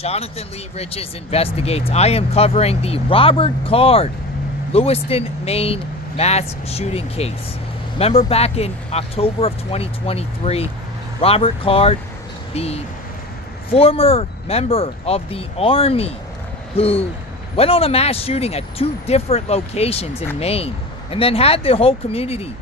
Jonathan Lee Riches Investigates. I am covering the Robert Card, Lewiston, Maine mass shooting case. Remember back in October of 2023, Robert Card, the former member of the Army who went on a mass shooting at 2 different locations in Maine and then had the whole community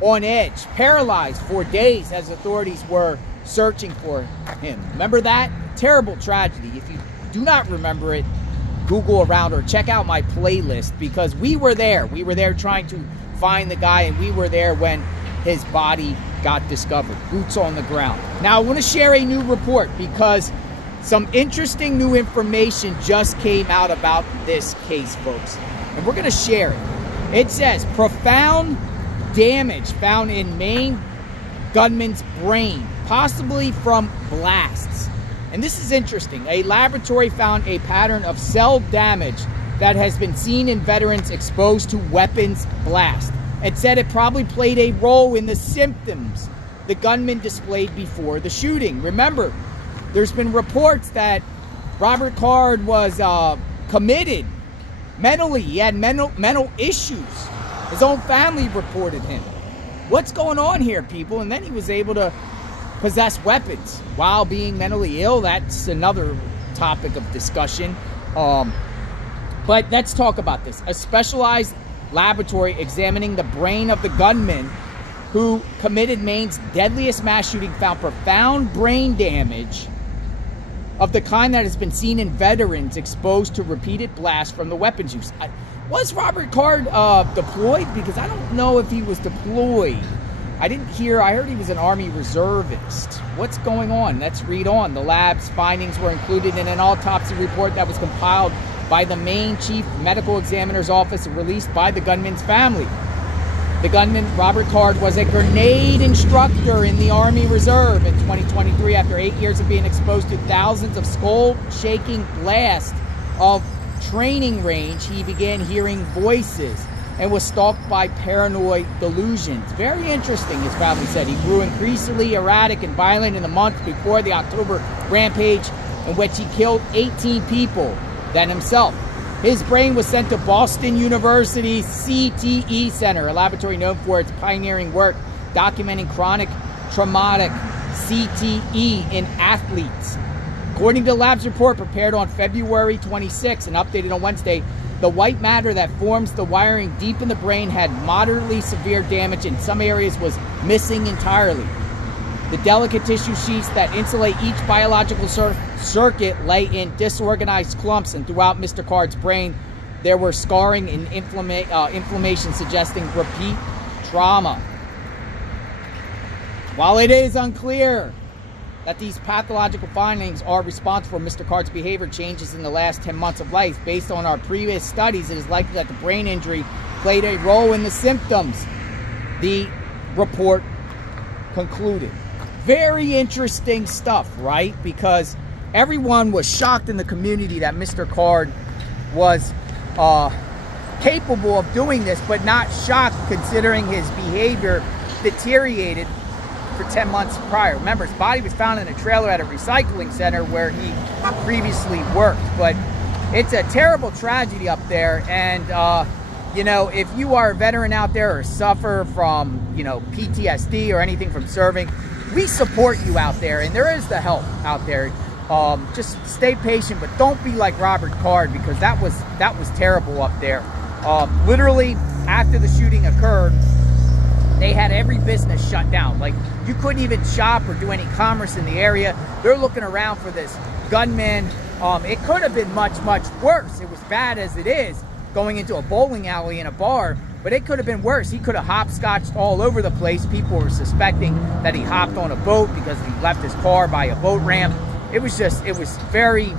on edge, paralyzed for days as authorities were searching for him. Remember that? Terrible tragedy. If you do not remember it, Google around or check out my playlist, because we were there. We were there trying to find the guy, and we were there when his body got discovered. Boots on the ground. Now, I want to share a new report because some interesting new information just came out about this case, folks. And we're going to share it. It says, profound damage found in Maine gunman's brain, possibly from blasts. And this is interesting. A laboratory found a pattern of cell damage that has been seen in veterans exposed to weapons blast. It said it probably played a role in the symptoms the gunman displayed before the shooting. Remember, there's been reports that Robert Card was committed mentally. He had mental issues. His own family reported him. What's going on here, people? And then he was able to possess weapons while being mentally ill. That's another topic of discussion. But let's talk about this. A specialized laboratory examining the brain of the gunman who committed Maine's deadliest mass shooting found profound brain damage of the kind that has been seen in veterans exposed to repeated blasts from the weapons use. Was Robert Card deployed? Because I don't know if he was deployed. I heard he was an Army reservist. What's going on? Let's read on. The lab's findings were included in an autopsy report that was compiled by the Maine Chief Medical Examiner's Office and released by the gunman's family. The gunman, Robert Card, was a grenade instructor in the Army Reserve in 2023. After 8 years of being exposed to thousands of skull-shaking blasts of training range, he began hearing voices and was stalked by paranoid delusions. Very interesting, his family said. He grew increasingly erratic and violent in the months before the October rampage in which he killed 18 people, then himself. His brain was sent to Boston University's CTE Center, a laboratory known for its pioneering work documenting chronic traumatic CTE in athletes. According to the lab's report prepared on February 26 and updated on Wednesday, the white matter that forms the wiring deep in the brain had moderately severe damage. In some areas was missing entirely. The delicate tissue sheets that insulate each biological circuit lay in disorganized clumps, and throughout Mr. Card's brain there were scarring and inflammation suggesting repeat trauma. While it is unclear that these pathological findings are responsible for Mr. Card's behavior changes in the last 10 months of life, based on our previous studies, it is likely that the brain injury played a role in the symptoms, the report concluded. Very interesting stuff, right? Because everyone was shocked in the community that Mr. Card was capable of doing this, but not shocked considering his behavior deteriorated for 10 months prior. Remember, his body was found in a trailer at a recycling center where he previously worked. But it's a terrible tragedy up there. And, you know, if you are a veteran out there or suffer from, you know, PTSD or anything from serving, we support you out there. And there is the help out there. Just stay patient, but don't be like Robert Card, because that was terrible up there. Literally, after the shooting occurred, they had every business shut down. Like, you couldn't even shop or do any commerce in the area. They're looking around for this gunman. It could have been much, much worse. It was bad as it is, going into a bowling alley in a bar, but it could have been worse. He could have hopscotched all over the place. People were suspecting that he hopped on a boat because he left his car by a boat ramp. It was very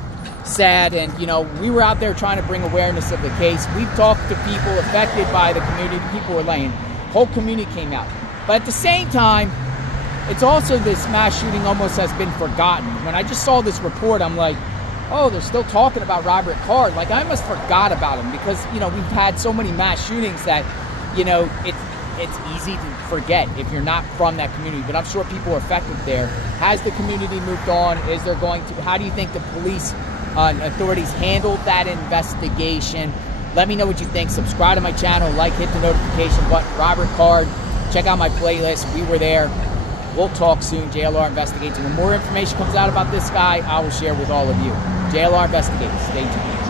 sad. And, you know, we were out there trying to bring awareness of the case. We've talked to people affected by the community. People were laying. Whole community came out. But at the same time, it's also this mass shooting almost has been forgotten. When I just saw this report, I'm like, oh, they're still talking about Robert Card. Like, I almost forgot about him because, you know, we've had so many mass shootings that, you know, it's easy to forget if you're not from that community, but I'm sure people are affected there. Has the community moved on? Is there going to, how do you think the police authorities handled that investigation? Let me know what you think. Subscribe to my channel, like, hit the notification button. Robert Card, check out my playlist. We were there. We'll talk soon. JLR Investigates. And when more information comes out about this guy, I will share with all of you. JLR Investigates. Stay tuned.